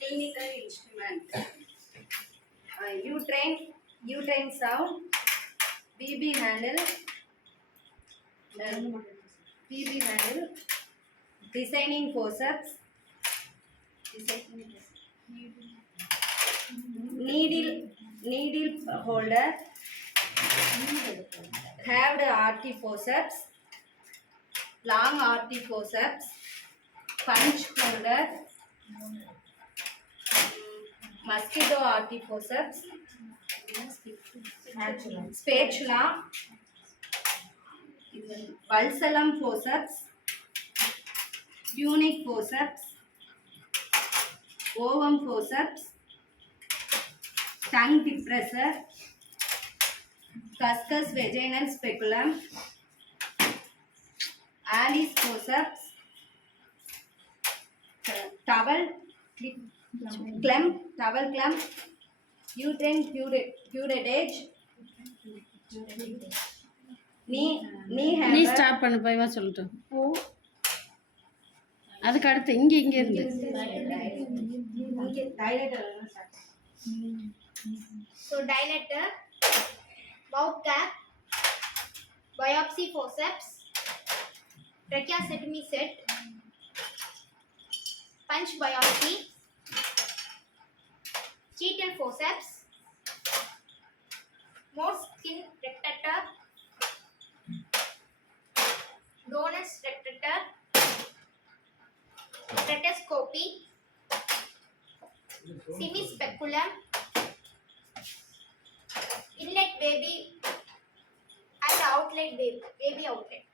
clinical instrument. Uterine sound, BB handle, designing forceps, needle holder, halved RT forceps, long RT forceps, punch holder, mosquito RT forceps, spatula, Valsalem forceps, unique forceps, ovum forceps, tongue depressor, cuscus vaginal speculum, Alice forceps, towel clamp, uterine curettage, knee நீ hammer, stop பண்ண போய் வா சொல்லட்டும். அதுக்கு அடுத்து இங்க இருந்து So dilator, mouth cap, biopsy forceps, tracheostomy set, punch biopsy, cheatal forceps, more skin rectator, donus rectator, stethoscopy, semispeculum, inlet baby and outlet baby outlet.